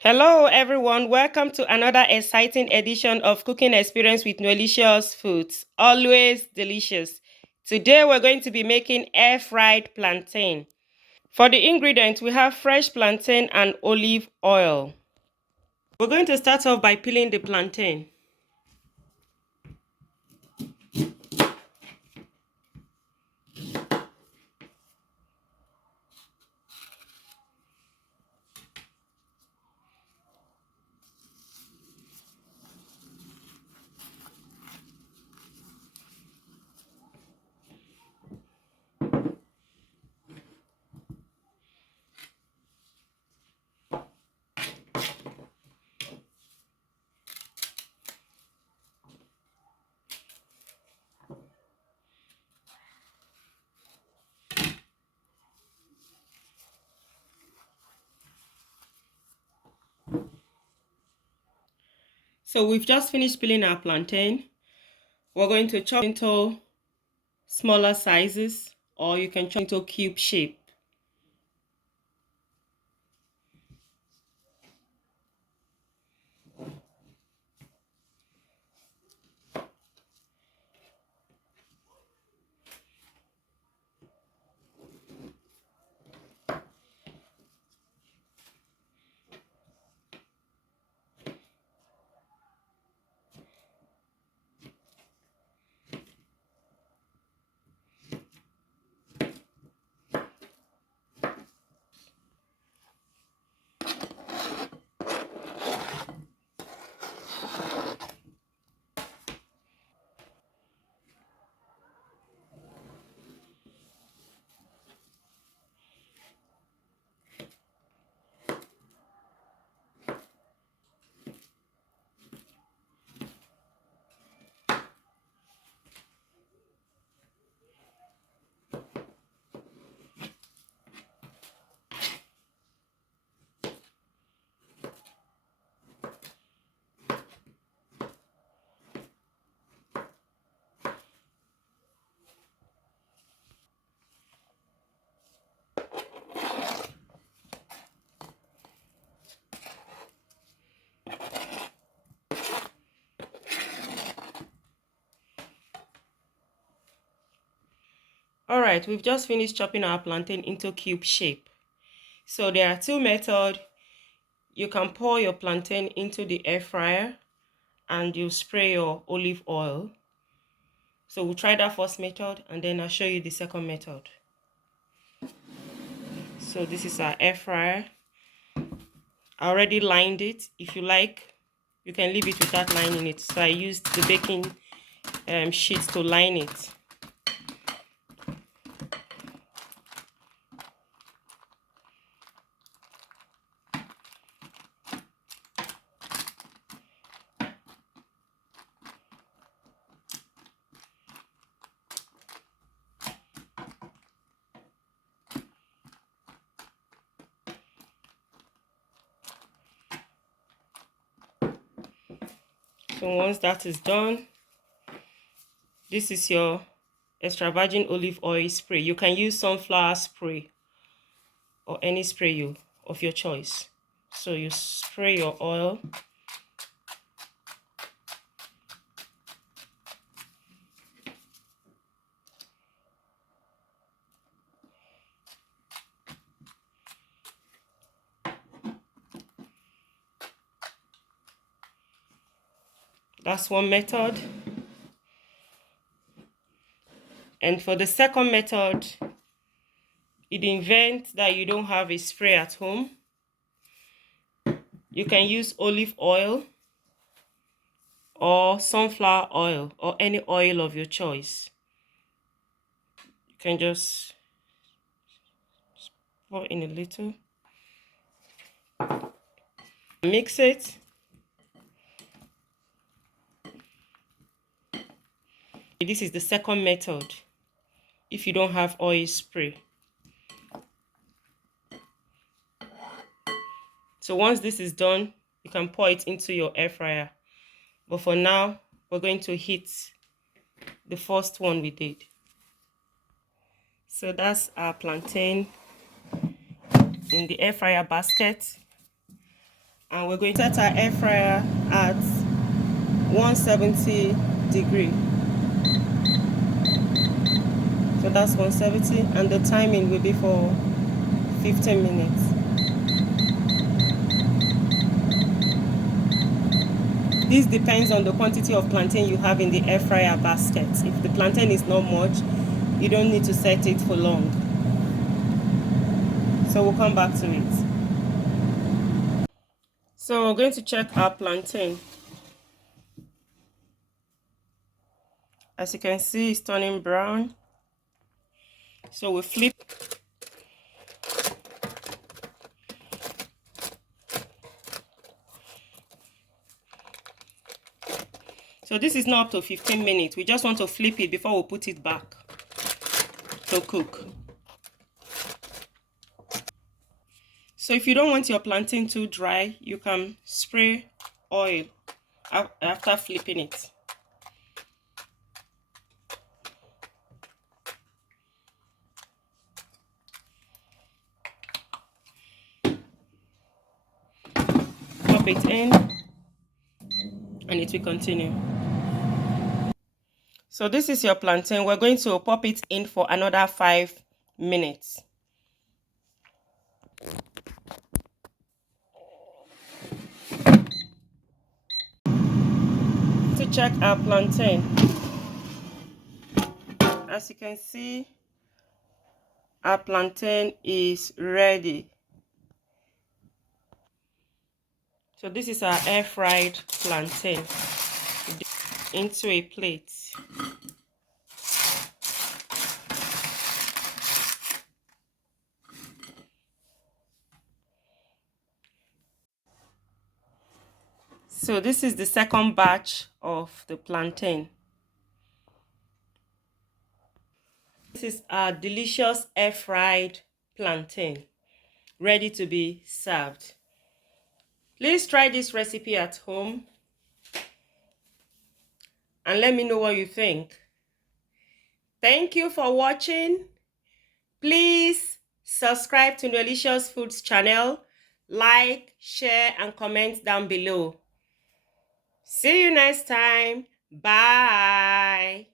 Hello everyone, welcome to another exciting edition of Cooking Experience with Nutritious Foods. Always delicious. Today we're going to be making air-fried plantain. For the ingredients, we have fresh plantain and olive oil. We're going to start off by peeling the plantain. So we've just finished peeling our plantain. We're going to chop into smaller sizes, or you can chop into cube shape. Alright, we've just finished chopping our plantain into cube shape. So there are two methods. You can pour your plantain into the air fryer and you spray your olive oil. So we'll try that first method and then I'll show you the second method. So this is our air fryer. I already lined it. If you like, you can leave it without lining it. So I used the baking sheets to line it. So once that is done, this is your extra virgin olive oil spray. You can use sunflower spray or any spray of your choice. So you spray your oil. That's one method. And for the second method, in the event that you don't have a spray at home, you can use olive oil or sunflower oil or any oil of your choice. You can just pour in a little, mix it. This is the second method if you don't have oil spray. So once this is done, you can pour it into your air fryer. But for now, we're going to heat the first one we did. So that's our plantain in the air fryer basket. And we're going to set our air fryer at 170 degree. So that's 170, and the timing will be for 15 minutes. This depends on the quantity of plantain you have in the air fryer basket. If the plantain is not much, you don't need to set it for long. So we'll come back to it. So we're going to check our plantain. As you can see, it's turning brown. So we flip. So this is not up to 15 minutes. We just want to flip it before we put it back to cook. So if you don't want your plantain too dry, you can spray oil after flipping it. Pop it in and it will continue. So this is your plantain. We're going to pop it in for another 5 minutes. To check our plantain, as you can see, our plantain is ready. So this is our air fried plantain into a plate. So this is the second batch of the plantain. This is our delicious air fried plantain, ready to be served. Please try this recipe at home and let me know what you think. Thank you for watching. Please subscribe to Delicious Foods channel, like, share, and comment down below. See you next time. Bye.